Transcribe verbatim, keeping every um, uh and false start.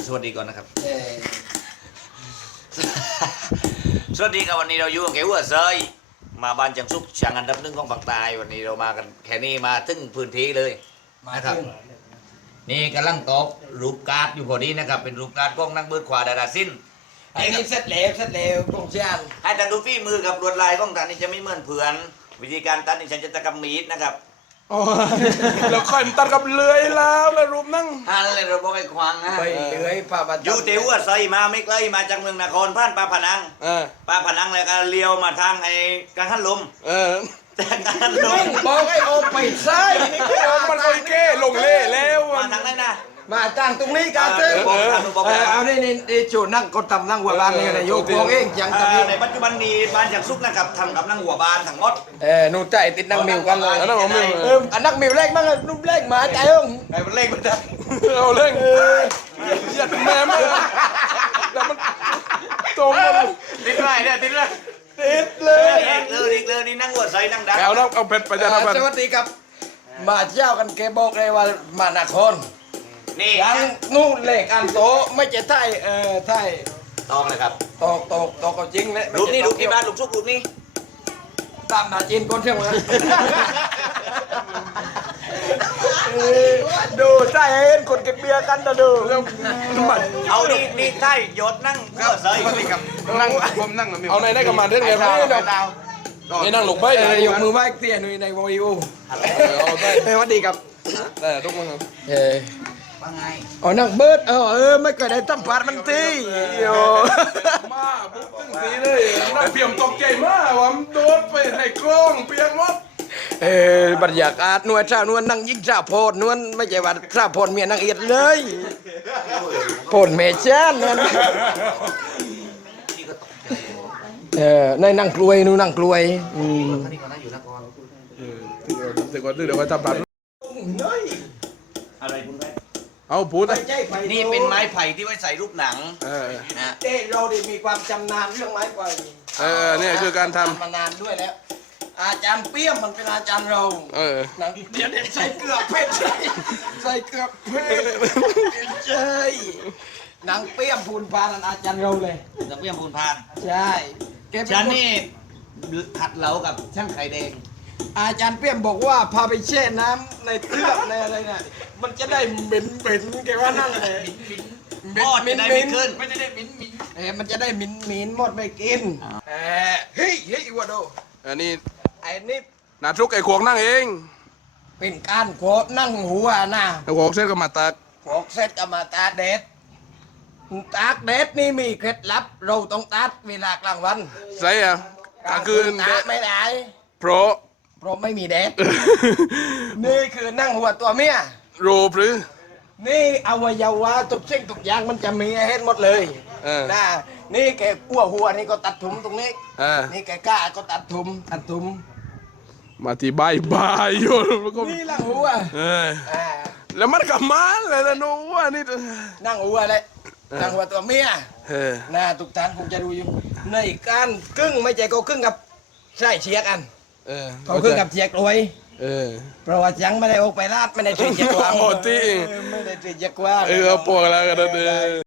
สวัสดีก่อนนะครับสวัสดีครับวันนี้เราอยู่กับเก๋วัวเซยมาบ้านจังซุกช่างอันดับหนึ่งของภาคใต้วันนี้เรามากันแค่นี้มาถึงพื้นที่เลยนะครับนี่กำลังตอกรูปการ์ดอยู่พอดีนะครับเป็นรูปการ์ดกล้องนั่งเบิดขวาดาดาสิ้นไอ้นี่เสร็จแล้วเสร็จแล้วกองช่างให้ท่านดูฝีมือกับลวดลายของท่านนี่จะไม่เหมือนเพื่อนวิธีการตัดนี่ฉันจะตะกำมีดนะครับแล้วค่อยตัดกับเลื่อยแล้วแล้วรูปนั่งฮันเลยเราบอกให้ควางฮะไปเลื้อยผ้าบัตรอยู่เตวัวเซยมาไม่ไกลมาจากเมืองนครผ่านปลาผนังเออปลาผนังแล้วก็เลี้ยวมาทางไอ้กังหันลมเออจากกังหันลมบอกให้ออกไปซ้ายนี่มันโอเคลงเล่แล้วมาทางไหนนะมาตั้งตรงนี้กันเถอะบอกทางบอกเอทางอเอานี่นี่นี่โจนั่งก็ทำนั่งหัวบ้านนี่นะโยกบอกเองจังตะนี้ในปัจจุบันนี้บ้านจากซุกนะครับทำกับนั่งหัวบานทั้งหมดเออนู่นใจติดนั่งมิวกันเลยแล้วนั่งของมิวเอออันนั่งมิวเล็กมั้งนุ่มเล็กมาใจห้องไอ้มันเล่งมันได้เอาเล่งเหยียดแม่มาแล้วมันตรงมันติดไรเนี่ยติดไรติดเลเลย ยเลยอีกเลยนี่นั่งหัวใสนั่งดังเอาแล้วเอาเพชรไปจะทำกันสวัสดีครับ มาเจ้ากันแกบอกเลยว่ามานครนี่ยังนู่นเลขอันโตไม่ใช่ไทยเออไทยตองเลยครับตอกตอกตอกก็จริงแหละรูปนี้รูปที่บ้านรูปซุกรูปนี้ตามหาจีนคนเชื่อมั้ยดูใช่เห็นคนเก็บเบียร์กันนะดูเอานี่นี่ใช่ยศนั่งหัวใสนั่งผมนั่งเอาในได้กับมาเรื่องไงพี่นี่นั่งหลบไปเออยกมือไหว้เตี้ยหนุ่ยในวิวเอาได้สวัสดีครับแต่ทุกคนเออว่าไงอ๋อนั่งเบิร์ดเออเออไม่เคยได้ตั้มผัดมันทีโยมาปุ๊บตึ้งสีเลยนั่งเพียมตกใจมากว่ามันโดนไปให้กล้องเปียกหมดเออบรรยากาศนวลเช้านวลนั่งยิ่งเช้าโพดนวลไม่ใช่ว่าเช้าโพดเมียนั่งเอียดเลยโพดเมชานนวลเออในนั่งกลวยนู่นนั่งกลวยอืมนี่ก็นั่งอยู่นครเดี๋ยวก่อนเดี๋ยวก่อนทำแบบอะไรคุณแม่เอาพูดไม่ใช่ไผ่นี่เป็นไม้ไผ่ที่ไว้ใส่รูปหนังเออนะเอ้เราได้มีความจำนานเรื่องไม้ไผ่เออเนี่ยคือการทำมานานด้วยแล้ว อาจารย์เปี้ยมมันเป็นอาจารย์เราเออหนังเดี๋ยวเด็ดใส่เกลือเพชรใส่ใส่เกลือเพชรใช่หนังเปี้ยมพูนพานันอาจารย์เราเลยนักเรียนพูนพานใช่แกเป็ฉันคนี่ขัดเหลากับช่างไข่แดงอาจารย์เปี้ยมบอกว่าพาไปแช่น้ำในเทือกในอะไรน่ะมันจะได้เหม็นเหม็นแกว่านั่นเลยหม้อจะได้ไม่ขึ้นมันจะได้เหม็นเหม็นเออมันจะได้เหม็นเหม็นหมดไม่กินเออเฮ้ยเฮ้ยวัวโดอันนี้ไอ้นี่นาทุกไอ้ขวงนั่งเองเป็นการโคนั่งหัวนะไอ้ขวงเส้นก็มาตักพวกเซตก็มาตาเด็ดตากเด็ดนี่มีเคล็ดลับ เราต้องตัดเวลากลางวันใส่อะกลางคืนตากไม่ได้เพราะเพราะไม่มีแดด นี่คือนั่งหัวตัวเมียโรปหรือนี่อวัยวะทุกสิ่งทุกอย่างมันจะมีให้เห็นหมดเลยเออนะนี่แกอ้วหัวนี่ก็ตัดถุมตรงนี้เออนี่แกกล้าก็ตัดถุมตัดถุมมาที่บายบายโยนแล้วก็นี่ล่างหัวเอออ่าแล้วมันกับมันเลยนะโน้ว่านี่นั่งหัวเลยนั่งหัวตัวเมียเออนะทุกท่านคงจะดูอยู่ในการกึ่งไม่ใช่เขากึ่งกับใช่เชียกอันเออเขากึ่งกับเชียกรวยเออเพราะว่ายังไม่ได้ออกไปลาดไม่ได้ตรีเชียกกวางโอ้จริงเออไม่ได้ตรีเชียกกวางเออเอาปวกแล้วกันนะเด้อ